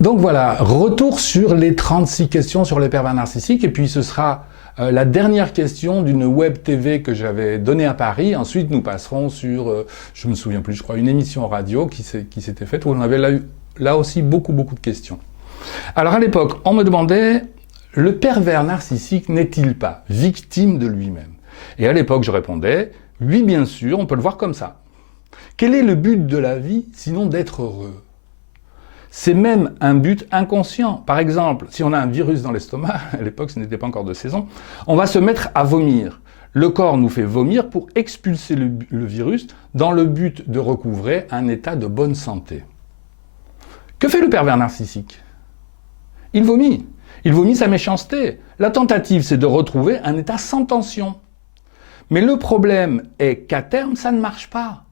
Donc voilà, retour sur les 36 questions sur les pervers narcissiques, et puis ce sera la dernière question d'une web TV que j'avais donnée à Paris. Ensuite, nous passerons sur, je me souviens plus, je crois, une émission radio qui s'était faite, où on avait là aussi beaucoup de questions. Alors à l'époque, on me demandait, le pervers narcissique n'est-il pas victime de lui-même? Et à l'époque, je répondais, oui bien sûr, on peut le voir comme ça. Quel est le but de la vie, sinon d'être heureux? C'est même un but inconscient. Par exemple, si on a un virus dans l'estomac, à l'époque ce n'était pas encore de saison, on va se mettre à vomir. Le corps nous fait vomir pour expulser le virus dans le but de recouvrer un état de bonne santé. Que fait le pervers narcissique? Il vomit. Il vomit sa méchanceté. La tentative, c'est de retrouver un état sans tension. Mais le problème est qu'à terme, ça ne marche pas.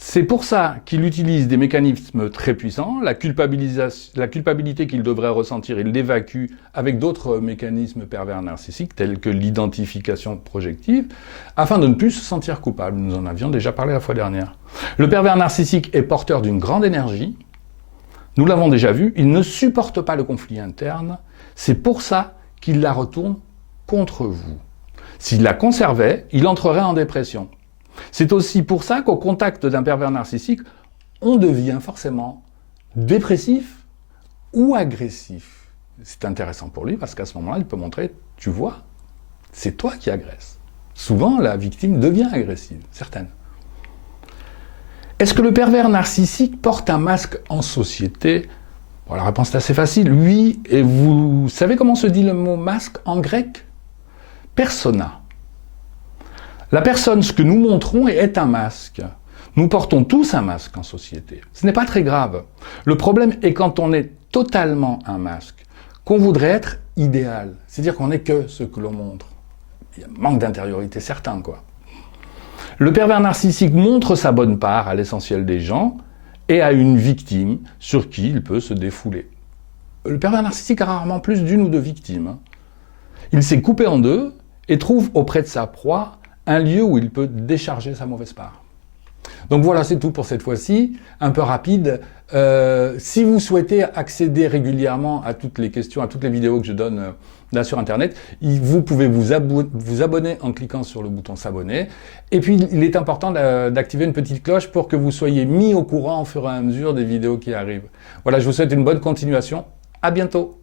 C'est pour ça qu'il utilise des mécanismes très puissants. La culpabilité qu'il devrait ressentir, il l'évacue avec d'autres mécanismes pervers narcissiques, tels que l'identification projective, afin de ne plus se sentir coupable. Nous en avions déjà parlé la fois dernière. Le pervers narcissique est porteur d'une grande énergie. Nous l'avons déjà vu, il ne supporte pas le conflit interne. C'est pour ça qu'il la retourne contre vous. S'il la conservait, il entrerait en dépression. C'est aussi pour ça qu'au contact d'un pervers narcissique, on devient forcément dépressif ou agressif. C'est intéressant pour lui parce qu'à ce moment-là, il peut montrer, tu vois, c'est toi qui agresses. Souvent, la victime devient agressive, certaines. Est-ce que le pervers narcissique porte un masque en société? Bon, la réponse est assez facile, oui. Et vous savez comment se dit le mot masque en grec? Persona. La personne, ce que nous montrons, est un masque. Nous portons tous un masque en société. Ce n'est pas très grave. Le problème est quand on est totalement un masque, qu'on voudrait être idéal. C'est-à-dire qu'on n'est que ce que l'on montre. Il y a un manque d'intériorité certain, quoi. Le pervers narcissique montre sa bonne part à l'essentiel des gens et à une victime sur qui il peut se défouler. Le pervers narcissique a rarement plus d'une ou deux victimes. Il s'est coupé en deux et trouve auprès de sa proie un lieu où il peut décharger sa mauvaise part. Donc voilà, c'est tout pour cette fois-ci, un peu rapide. Si vous souhaitez accéder régulièrement à toutes les questions, à toutes les vidéos que je donne là sur Internet, vous pouvez vous abonner en cliquant sur le bouton s'abonner. Et puis, il est important d'activer une petite cloche pour que vous soyez mis au courant au fur et à mesure des vidéos qui arrivent. Voilà, je vous souhaite une bonne continuation. À bientôt.